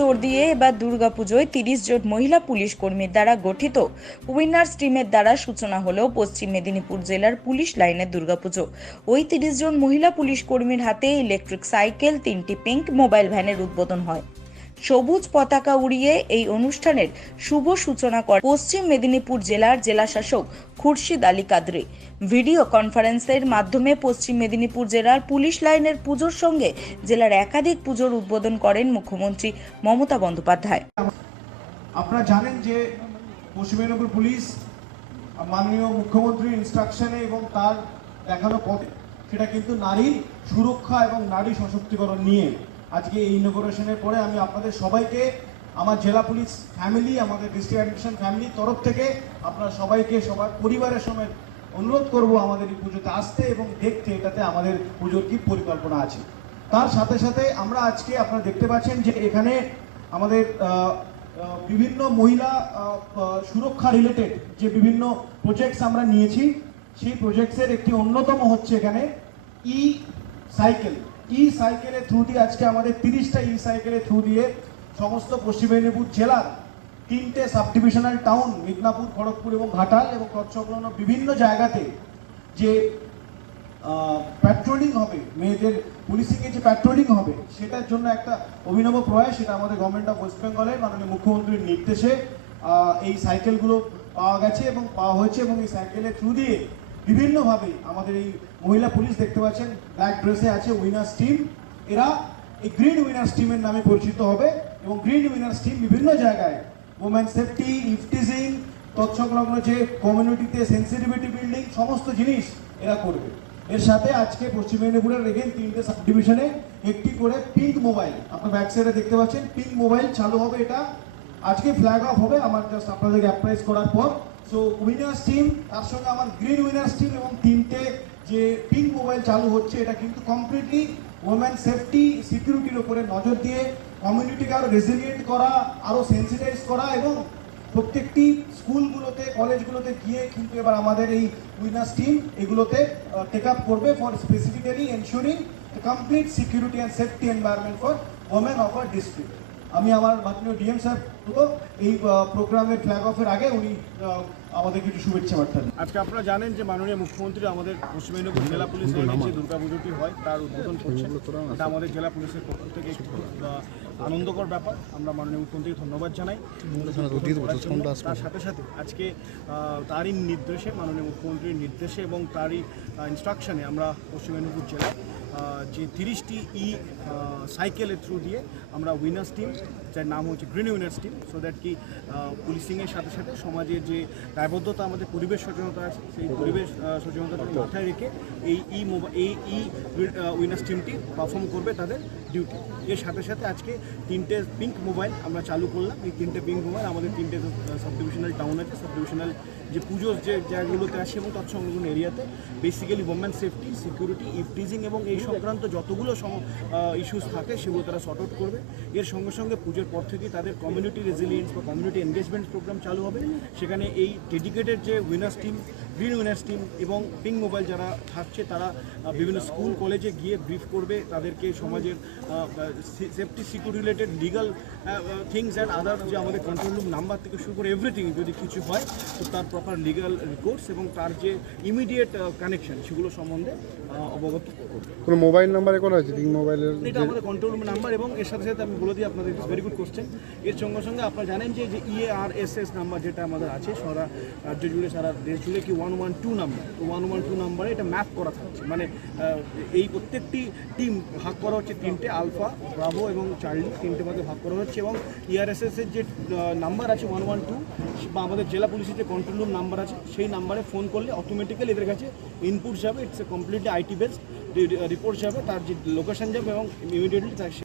জোর দিয়ে এবার দুর্গাপুজোয় 30 জন মহিলা পুলিশ কর্মীর দ্বারা গঠিত উইনার্স টিমের দ্বারা সূচনা হলেও পশ্চিম মেদিনীপুর জেলার পুলিশ লাইনের দুর্গাপুজো। ওই 30 জন মহিলা পুলিশ কর্মীর হাতে ইলেকট্রিক সাইকেল, 3টি পিঙ্ক মোবাইল ভ্যানের উদ্বোধন হয়। সবুজ পতাকা উড়িয়ে এই অনুষ্ঠানের শুভ সূচনা করেন পশ্চিম মেদিনীপুর জেলার জেলাশাসক খুরশিদ আলী কাদরি। ভিডিও কনফারেন্সের মাধ্যমে পশ্চিম মেদিনীপুর জেলার পুলিশ লাইনের পুজোর সঙ্গে জেলার একাধিক পুজোর উদ্বোধন করেন মুখ্যমন্ত্রী মমতা বন্দ্যোপাধ্যায়। আপনারা জানেন যে পশ্চিম মেদিনীপুর পুলিশ মাননীয় মুখ্যমন্ত্রীর ইনস্ট্রাকশনে এবং তার দেখানো পথে সেটা কিন্তু নারীর সুরক্ষা এবং নারী সশক্তিকরণ নিয়ে আজকে এই ইনোগ্রেশনের পরে আমি আপনাদের সবাইকে আমার জেলা পুলিশ ফ্যামিলি, আমাদের ডিস্ট্রিক্ট অ্যাডমিনিস্ট্রেশন ফ্যামিলির তরফ থেকে আপনারা সবাইকে সবার পরিবারের সমেত অনুরোধ করব আমাদের এই পুজোতে আসতে এবং দেখতে এটাতে আমাদের পুজোর কি পরিকল্পনা আছে। তার সাথে সাথে আমরা আজকে আপনারা দেখতে পাচ্ছেন যে এখানে আমাদের বিভিন্ন মহিলা সুরক্ষা রিলেটেড যে বিভিন্ন প্রজেক্টস আমরা নিয়েছি, সেই প্রজেক্টসের একটি অন্যতম হচ্ছে এখানে সাইকেলের থ্রু দিয়ে আজকে আমাদের 30টা সাইকেলের থ্রু দিয়ে সমস্ত পশ্চিম মেদিনীপুর জেলার 3টে sub divisional town Midnapore, Kharagpur এবং ঘাটাল এবং তৎসংলগ্ন বিভিন্ন জায়গাতে যে প্যাট্রোলিং হবে, মেয়েদের পুলিশিংয়ে যে প্যাট্রোলিং হবে সেটার জন্য একটা অভিনব প্রয়াস। সেটা আমাদের গভর্নমেন্ট অফ ওয়েস্ট বেঙ্গলের মাননীয় মুখ্যমন্ত্রীর নির্দেশে এই সাইকেলগুলো পাওয়া গেছে এবং পাওয়া হয়েছে এবং এই সাইকেলের থ্রু দিয়ে বিভিন্নভাবে আমাদের এই মহিলা পুলিশ দেখতে পাচ্ছেন ব্ল্যাক ড্রেসে আছে উইনার্স টিম। এরা এই গ্রিন উইনার্স টিমের নামে পরিচিত হবে এবং গ্রিন উইনার্স টিম বিভিন্ন জায়গায় ওমেন সেফটি, ইফটিজিং, তৎসংলগ্ন যে কমিউনিটিতে সেন্সিটিভিটি বিল্ডিং সমস্ত জিনিস এরা করবে। এর সাথে আজকে পশ্চিম মেদিনীপুরের এগেন 3টে সাব ডিভিশনে একটি করে পিঙ্ক মোবাইল, আপনার ব্যাক সাইডে দেখতে পাচ্ছেন পিঙ্ক মোবাইল চালু হবে। এটা আজকে ফ্ল্যাগ অফ হবে আমার জাস্ট আপনাদেরকে অ্যাপ্রাইজ করার পর। সো উইনার্স টিম তার সঙ্গে আমার গ্রিন উইনার্স টিম এবং 3টে যে পিঙ্ক মোবাইল চালু হচ্ছে এটা কিন্তু কমপ্লিটলি ওমেন সেফটি সিকিউরিটির উপরে নজর দিয়ে কমিউনিটিকে আরো রেজিলিয়েন্ট করা, আরো সেন্সিটাইজ করা এবং প্রত্যেকটি স্কুলগুলোতে কলেজগুলোতে গিয়ে কিন্তু এবার আমাদের এই উইনার্স টিম এগুলোতে টেক আপ করবে for specifically ensuring complete security and safety environment for women of our district. আমি আমার মাননীয় ডিএম স্যার এই প্রোগ্রামের ফ্ল্যাগ অফের আগে উনি আমাদের কিছু শুভেচ্ছা বার্তা দেন। আজকে আপনারা জানেন যে মাননীয় মুখ্যমন্ত্রী আমাদের পশ্চিম মেদিনীপুর জেলা পুলিশ লাইনে যে দুর্গাপুজোটি হয় তার উদ্বোধন করছেন। এটা আমাদের জেলা পুলিশের পক্ষ থেকে একটি আনন্দকর ব্যাপার। আমরা মাননীয় মুখ্যমন্ত্রীকে ধন্যবাদ জানাই। তার সাথে সাথে আজকে তারই নির্দেশে, মাননীয় মুখ্যমন্ত্রীর নির্দেশে এবং তারই ইনস্ট্রাকশনে আমরা পশ্চিম মেদিনীপুর জেলায় যে 30টি সাইকেলের থ্রু দিয়ে আমরা উইনার্স টিম, যার নাম হচ্ছে green winners team, so that কি পুলিশিংয়ের সাথে সাথে সমাজের যে দায়বদ্ধতা, আমাদের পরিবেশ সচেতনতা আছে, সেই পরিবেশ সচেতনতাকে মাথায় রেখে এই উইনার্স টিমটি পারফর্ম করবে তাদের ডিউটি। এর সাথে সাথে আজকে 3টে পিঙ্ক মোবাইল আমরা চালু করলাম। এই 3টে পিঙ্ক মোবাইল আমাদের 3টে সাব ডিভিশনাল টাউন আছে, সাব ডিভিশনাল যে পুজোর যে জায়গাগুলোতে আসে এবং তৎসংলগ্ন এরিয়াতে basically women safety, security, eve teasing এবং এই সংক্রান্ত যতগুলো ইস্যুস থাকে সেগুলো তারা সর্ট আউট করবে। এর সঙ্গে সঙ্গে পুজোর পর থেকে তাদের কমিউনিটি রেজিলিয়েন্স বা কমিউনিটি এনগেজমেন্ট প্রোগ্রাম চালু হবে। সেখানে এই ডেডিকেটেড যে winners team, green winners team এবং পিঙ্ক মোবাইল যারা থাকছে তারা বিভিন্ন স্কুল কলেজে গিয়ে ব্রিফ করবে তাদেরকে সমাজের safety security related legal things and other যে আমাদের কন্ট্রোল রুম নাম্বার থেকে শুরু করে এভরিথিং, যদি কিছু হয় তো তার প্রপার লিগাল রিকোর্স এবং তার যে ইমিডিয়েট কানেকশন সেগুলো সম্বন্ধে অবগত করবে। কোনো মোবাইল নাম্বার এখন আছে পিঙ্ক মোবাইলের? এটা আমাদের কন্ট্রোল রুম নাম্বার এবং এর সাথে সাথে আমি বলে দিই আপনাদের, ভেরি গুড কোশ্চেন। এর সঙ্গে সঙ্গে আপনারা জানেন যে EARSS নাম্বার যেটা আমাদের আছে সারা রাজ্য জুড়ে, সারা দেশ জুড়ে কি 112 নাম্বার, তো 112 নাম্বারে এটা ম্যাপ করা থাকছে। মানে এই প্রত্যেকটি টিম ভাগ করা হচ্ছে 3টে, আলফা, ব্রাভো এবং চার্লি, 3টে ভাগে ভাগ করা হচ্ছে এবং EARSS এর যে নাম্বার আছে 112 বা আমাদের জেলা পুলিশের যে কন্ট্রোল রুম নাম্বার আছে সেই নাম্বারে ফোন করলে অটোমেটিক্যালি এদের কাছে ইনপুট যাবে। It's a completely IT based report যাবে, তার যে লোকেশন যাবে এবং ইমিডিয়েটলি তার